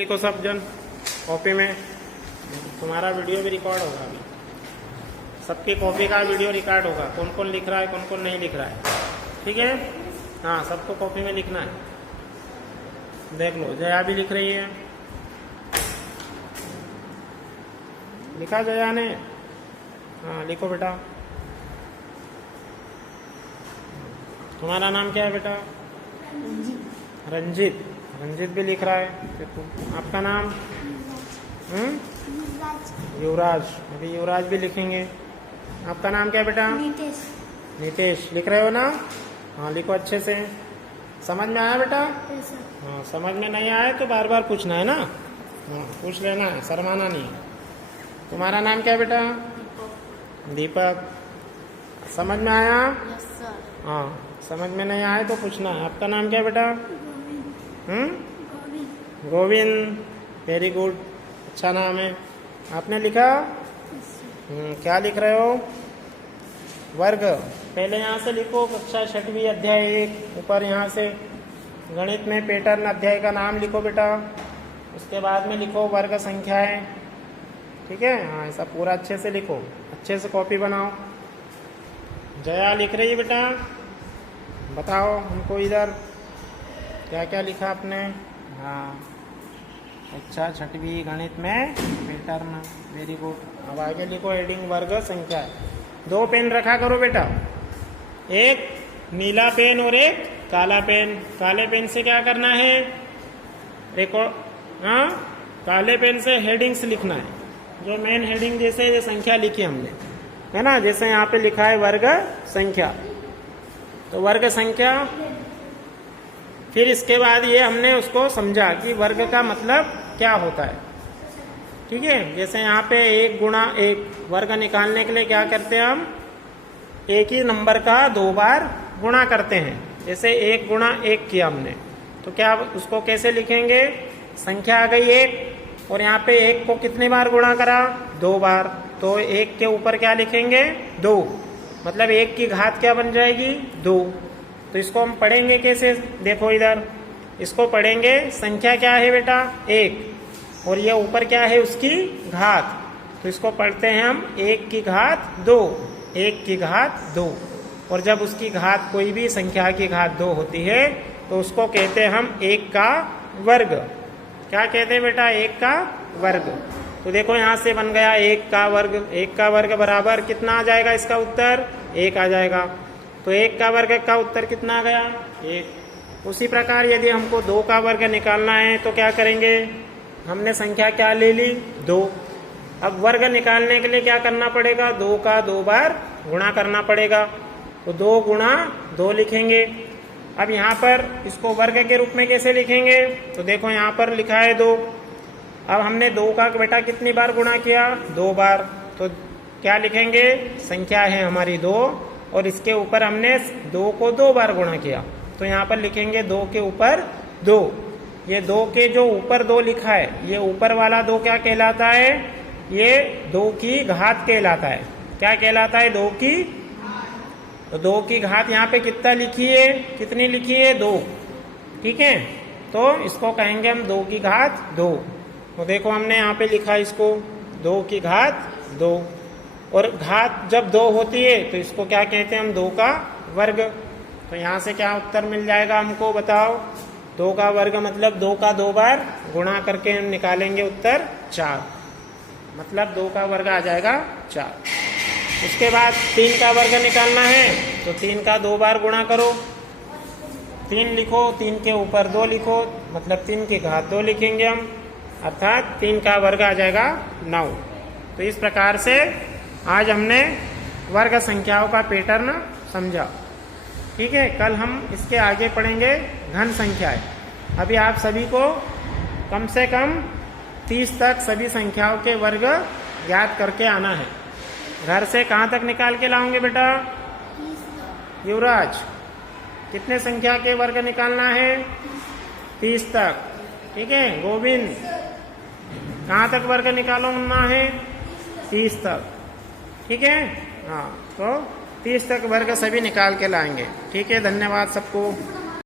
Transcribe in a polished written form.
लिखो सब जन कॉपी में। तुम्हारा वीडियो भी रिकॉर्ड होगा अभी, सबकी कॉपी का वीडियो रिकॉर्ड होगा, कौन कौन लिख रहा है कौन कौन नहीं लिख रहा है, ठीक है। हाँ, सबको कॉपी में लिखना है। देख लो, जया भी लिख रही है, लिखा जया ने? हाँ लिखो बेटा। तुम्हारा नाम क्या है बेटा? रंजीत। रंजीत भी लिख रहा है। आपका नाम? युवराज। अभी युवराज भी लिखेंगे। आपका नाम क्या है बेटा? नितेश। नितेश लिख रहे हो ना? हाँ लिखो अच्छे से। समझ में आया बेटा? हाँ, समझ में नहीं आया तो बार बार पूछना है ना। हाँ, पूछ लेना है, शर्माना नहीं है। तुम्हारा नाम क्या है बेटा? दीपक। समझ में आया? हाँ, समझ में नहीं आया तो पूछना है। आपका नाम क्या है बेटा? गोविंद। वेरी गुड, अच्छा नाम है। आपने लिखा? क्या लिख रहे हो? वर्ग। पहले यहाँ से लिखो, कक्षा 6वीं अध्याय 1, ऊपर यहाँ से गणित में पैटर्न अध्याय का नाम लिखो बेटा। उसके बाद में लिखो वर्ग संख्याएं, ठीक है। हाँ, ऐसा पूरा अच्छे से लिखो, अच्छे से कॉपी बनाओ। जया लिख रही है बेटा, बताओ हमको इधर क्या क्या लिखा आपने। हाँ, अच्छा 6वीं गणित में पैटर्न, वेरी गुड। अब आगे लिखो हेडिंग वर्ग संख्या। 2 पेन रखा करो बेटा, एक नीला पेन और एक काला पेन। काले पेन से क्या करना है? रिकॉर्ड। हाँ, काले पेन से हेडिंग्स लिखना है, जो मेन हेडिंग जैसे ये संख्या लिखी हमने, है ना। जैसे यहाँ पे लिखा है वर्ग संख्या, तो वर्ग संख्या। फिर इसके बाद ये हमने उसको समझा कि वर्ग का मतलब क्या होता है, ठीक है। जैसे यहाँ पे 1 गुणा 1, वर्ग निकालने के लिए क्या करते हैं हम? एक ही नंबर का 2 बार गुणा करते हैं। जैसे 1 गुणा 1 किया हमने, तो क्या उसको कैसे लिखेंगे? संख्या आ गई 1, और यहाँ पे 1 को कितनी बार गुणा करा? 2 बार, तो 1 के ऊपर क्या लिखेंगे? 2, मतलब 1 की घात क्या बन जाएगी? 2। तो इसको हम पढ़ेंगे कैसे? देखो इधर, इसको पढ़ेंगे, संख्या क्या है बेटा? 1, और ये ऊपर क्या है? उसकी घात। तो इसको पढ़ते हैं हम 1 की घात 2, 1 की घात 2। और जब उसकी घात, कोई भी संख्या की घात 2 होती है, तो उसको कहते हैं हम 1 का वर्ग। क्या कहते हैं बेटा? 1 का वर्ग। तो देखो यहाँ से बन गया 1 का वर्ग। 1 का वर्ग बराबर कितना आ जाएगा? इसका उत्तर 1 आ जाएगा। तो 1 का वर्ग का उत्तर कितना आ गया? 1। उसी प्रकार यदि हमको 2 का वर्ग निकालना है तो क्या करेंगे? हमने संख्या क्या ले ली? 2। अब वर्ग निकालने के लिए क्या करना पड़ेगा? 2 का 2 बार गुणा करना पड़ेगा, तो 2 गुणा 2 लिखेंगे। अब यहाँ पर इसको वर्ग के रूप में कैसे लिखेंगे? तो देखो यहाँ पर लिखा है 2। अब हमने 2 का बेटा कितनी बार गुणा किया? 2 बार। तो क्या लिखेंगे? संख्या है हमारी 2, और इसके ऊपर हमने 2 को 2 बार गुणा किया, तो यहाँ पर लिखेंगे 2 के ऊपर 2। ये 2 के जो ऊपर 2 लिखा है, ये ऊपर वाला 2 क्या कहलाता है? ये 2 की घात कहलाता है। क्या कहलाता है? 2 की। तो 2 की घात यहाँ पे कितना लिखी है? कितनी लिखी है? 2, ठीक है। तो इसको कहेंगे हम 2 की घात 2। तो देखो हमने यहाँ पे लिखा इसको 2 की घात 2, और घात जब 2 होती है तो इसको क्या कहते हैं हम? 2 का वर्ग। तो यहाँ से क्या उत्तर मिल जाएगा हमको, बताओ? 2 का वर्ग मतलब 2 का 2 बार गुणा करके हम निकालेंगे उत्तर 4, मतलब 2 का वर्ग आ जाएगा 4। उसके बाद 3 का वर्ग निकालना है, तो 3 का 2 बार गुणा करो, 3 लिखो, 3 के ऊपर 2 लिखो, मतलब 3 की घात 2 लिखेंगे हम, अर्थात 3 का वर्ग आ जाएगा 9। तो इस प्रकार से आज हमने वर्ग संख्याओं का पैटर्न समझा, ठीक है। कल हम इसके आगे पढ़ेंगे घन संख्याएं। अभी आप सभी को कम से कम 30 तक सभी संख्याओं के वर्ग ज्ञात करके आना है। घर से कहाँ तक निकाल के लाओगे बेटा? युवराज, कितने संख्या के वर्ग निकालना है? 30 तक, ठीक है। गोविंद, कहाँ तक वर्ग निकालना है? 30 तक, ठीक है। हाँ, तो 30 तक वर्ग सभी निकाल के लाएंगे, ठीक है। धन्यवाद सबको।